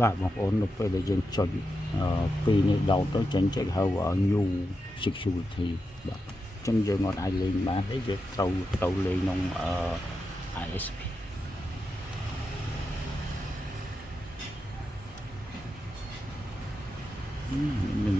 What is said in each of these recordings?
បាទបងប្អូននៅពេលដែលយើងចុចពីនេះដល់ទៅចេញចុចហៅ new security បាទអញ្ចឹងយើងអត់អាចលេងបានទេយើងត្រូវលេងក្នុង ISP មាន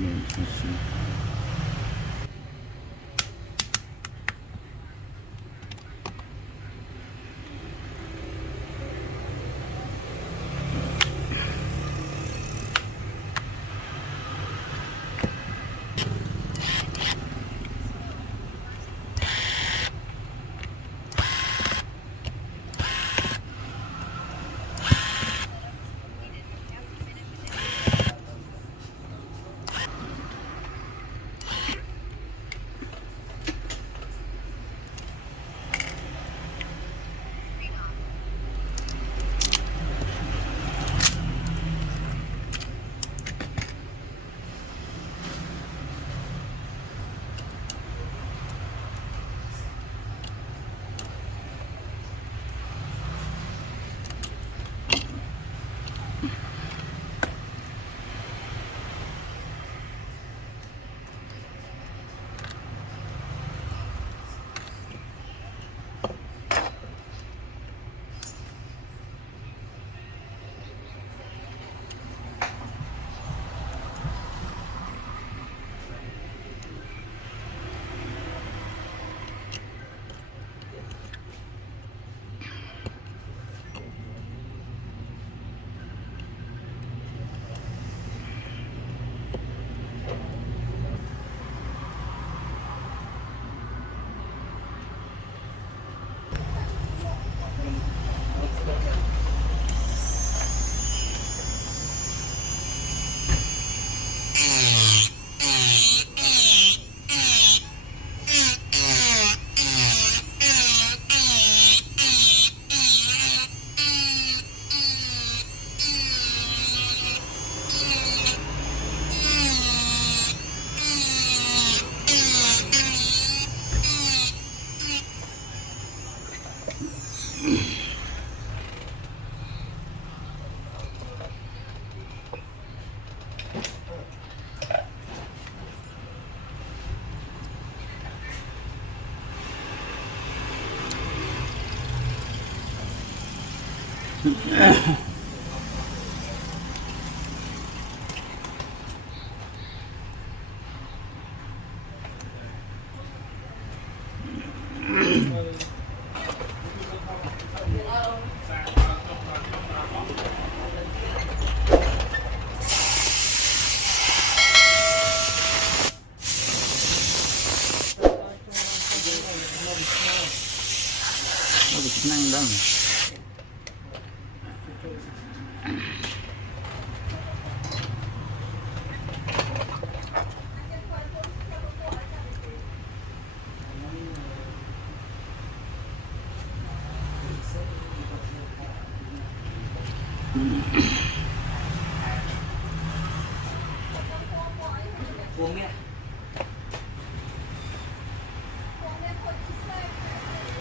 นั่งดัง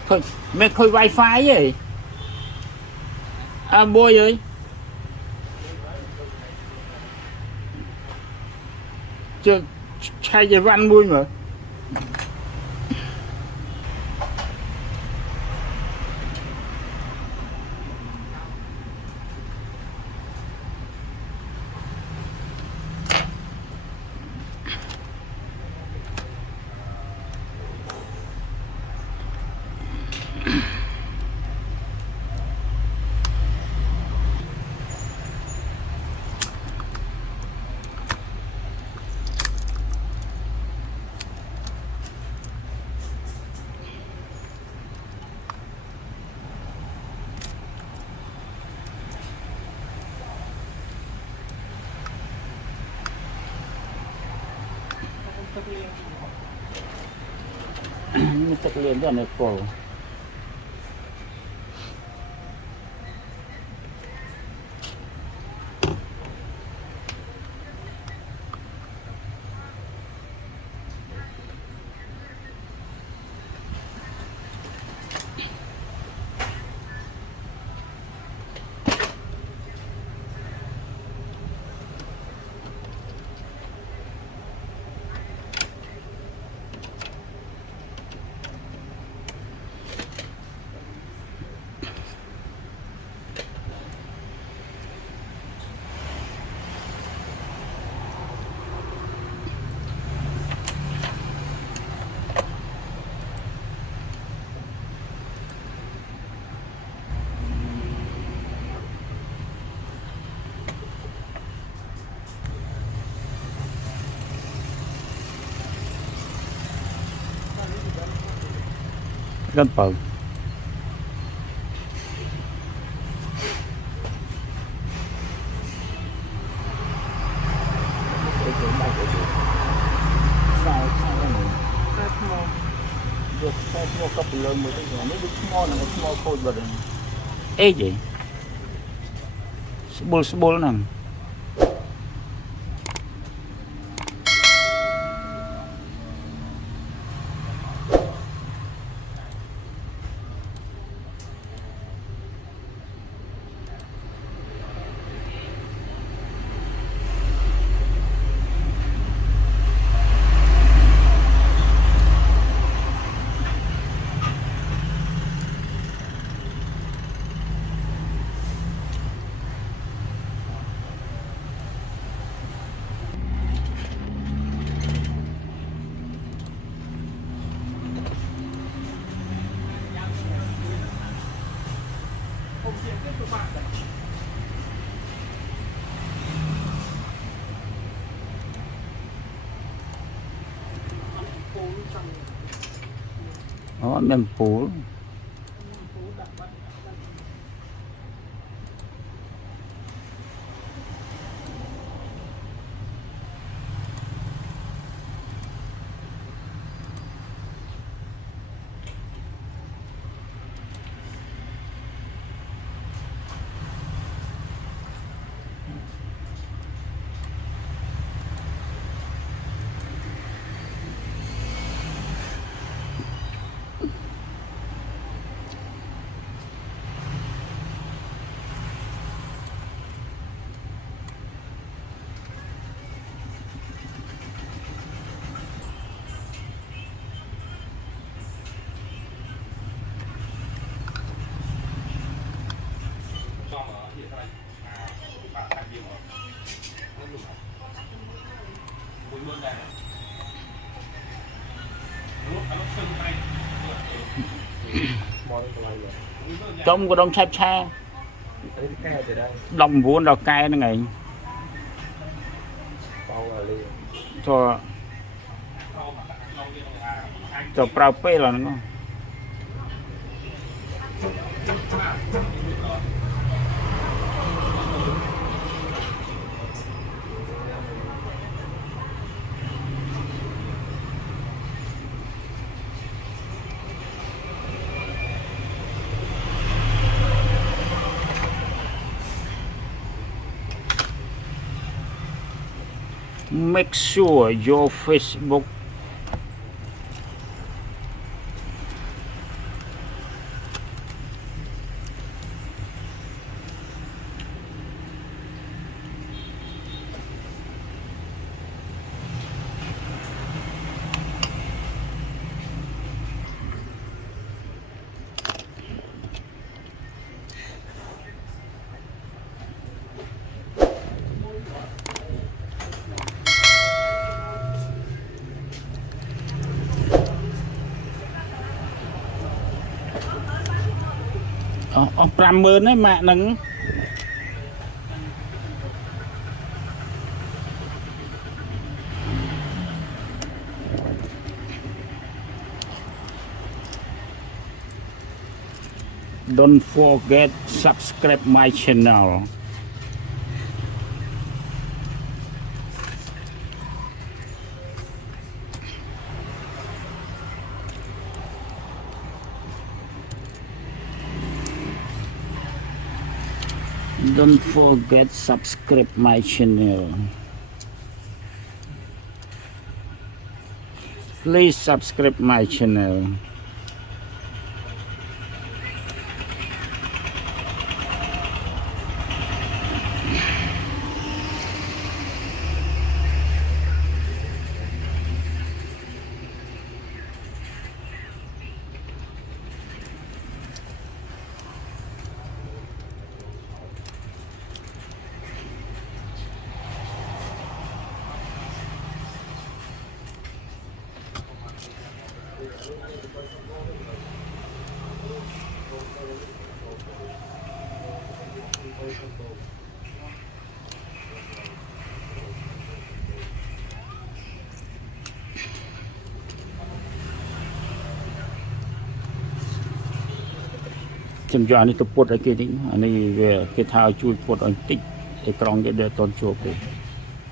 เคยไม่เคย Wi-Fi เลยบวยเลยจะใช้จะวันบุญเหรอมันจะเรียนด้วยในโปร con bờ sao sao cái này được sao mua cặp lớn mới được nó được small là small phôi bật ê gì sebol nang đó mềm phố trong của đông chai cha đồng vốn đào cay nó ngày cho prao pe là nó make sure your Facebook ông 50,000 đấy mẹ nâng don't forget subscribe my channel. Don't forget subscribe my channel. Please subscribe my channel. ខ្ញុំយកអានេះទៅពុតឲ្យគេនេះអានេះវាគេថាឲ្យជួយពុតឲ្យតិចអេក្រង់គេដែលអត់ជាប់ទេ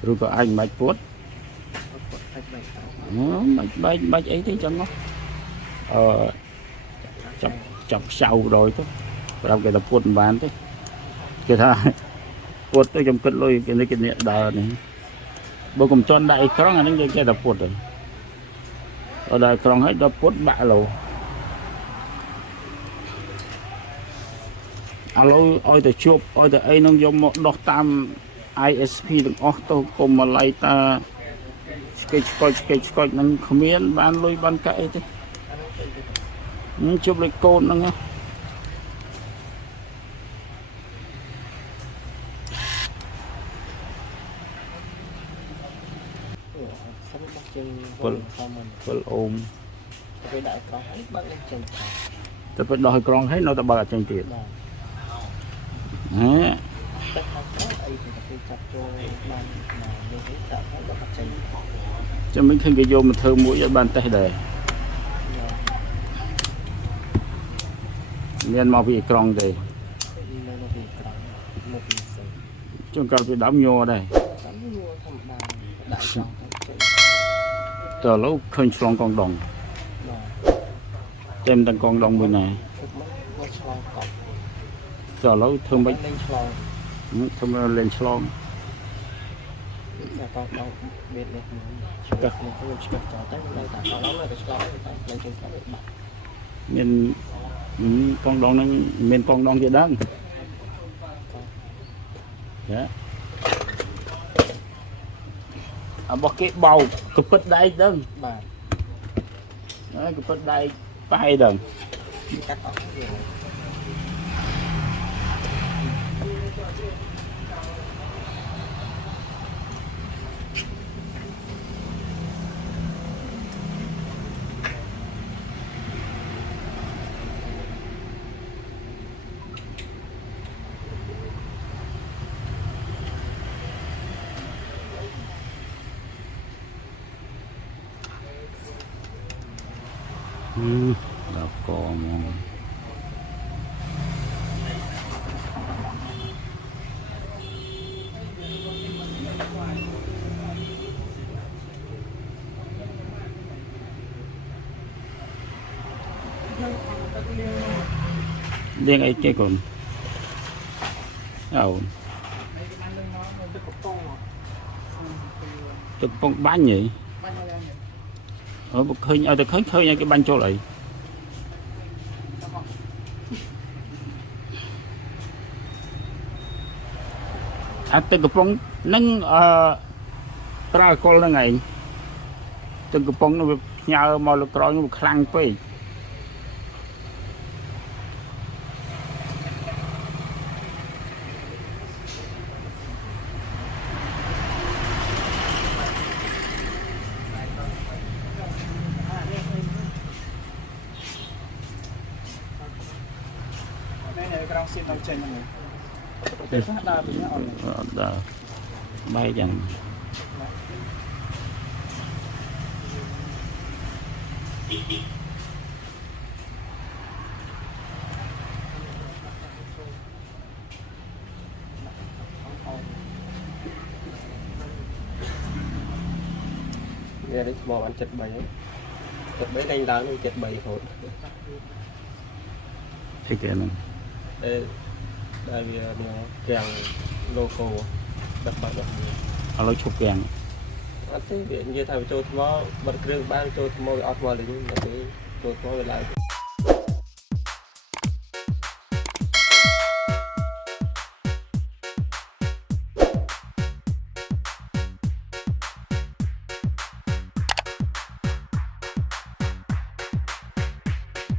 ឬក៏អាចមិនបាច់ពុតបាច់អីទេចឹងមកចាប់ខ្ចៅដោយទៅប្រាប់គេទៅពុតមិនបានទេគេថាពុតទៅខ្ញុំគិតលុយគេនេះគេអ្នកដើរនេះបើកុំជន់ដាក់អេក្រង់អានេះគេចេះតែពុតទៅដល់អេក្រង់ហើយដល់ពុតបាក់លោឥឡូវឲ្យតែជួបឲ្យតែអីនឹងយកមកដោះតាម ISP ទាំងអស់ទៅគុំមកឡៃតាស្កេចស្កុចនឹងគ្មានបានលុយបានកាក់អីទេជួបលេខកូនហ្នឹងពលអូមទៅដាក់ក្រងហើយបើកលេខចេញទៅពេលដោះឲ្យក្រងហើយនៅតែបើកអត់ចេញទៀតហ៎តែថាអីទៅចាប់ចូលបានយកទៅដាក់ហើយបើអត់ចេញចាំមិនឃើញគេយកមកធ្វើមួយឲ្យបានតេះដែរមានមកពីក្រងទេមកពីក្រងមកពីសិនជួនកាលពីដើមញ័រដែរញ័រធម្មតាដាក់ចង់ទៅឥឡូវឃើញឆ្លងកងដងចេញទាំងកងដងមួយណាមកឆ្លងកប់ទៅឥឡូវធ្វើមិនលេងឆ្លងធ្វើមកលេងឆ្លងតែកងដងមាននេះឆ្កឹះនេះខ្ញុំឆ្កឹះចោលតែនៅតែកងដងនៅតែឆ្លងតែលេងជុំកាត់បាត់មានកងដងហ្នឹងមានកងដងជាដើមចារបស់គេបោកកពិតដែកដឹងបាទហើយកពិតដែកប៉ែដឹងកាត់អស់វាដល់កមកเลี้ยงไอ้เจ๊ก่อนเอาตึกปองบ้านvậy khơi ở từ khơi cái banh chỗ lại từ cái pong nâng tra con là ngày từ cái pong nó nhờ màu lực rồi nó khăng phê Hãy subscribe cho kênh Ghiền Mì Gõ để không bỏ lỡ những video hấp dẫn anh chụp bấy đánh đá nó chụp bấy thôi thích cái này đây kèng logo đặt bật được chụp kèng thế như thầy cho nó bật kêu ban cho môi ọt vào lính để cho nó lại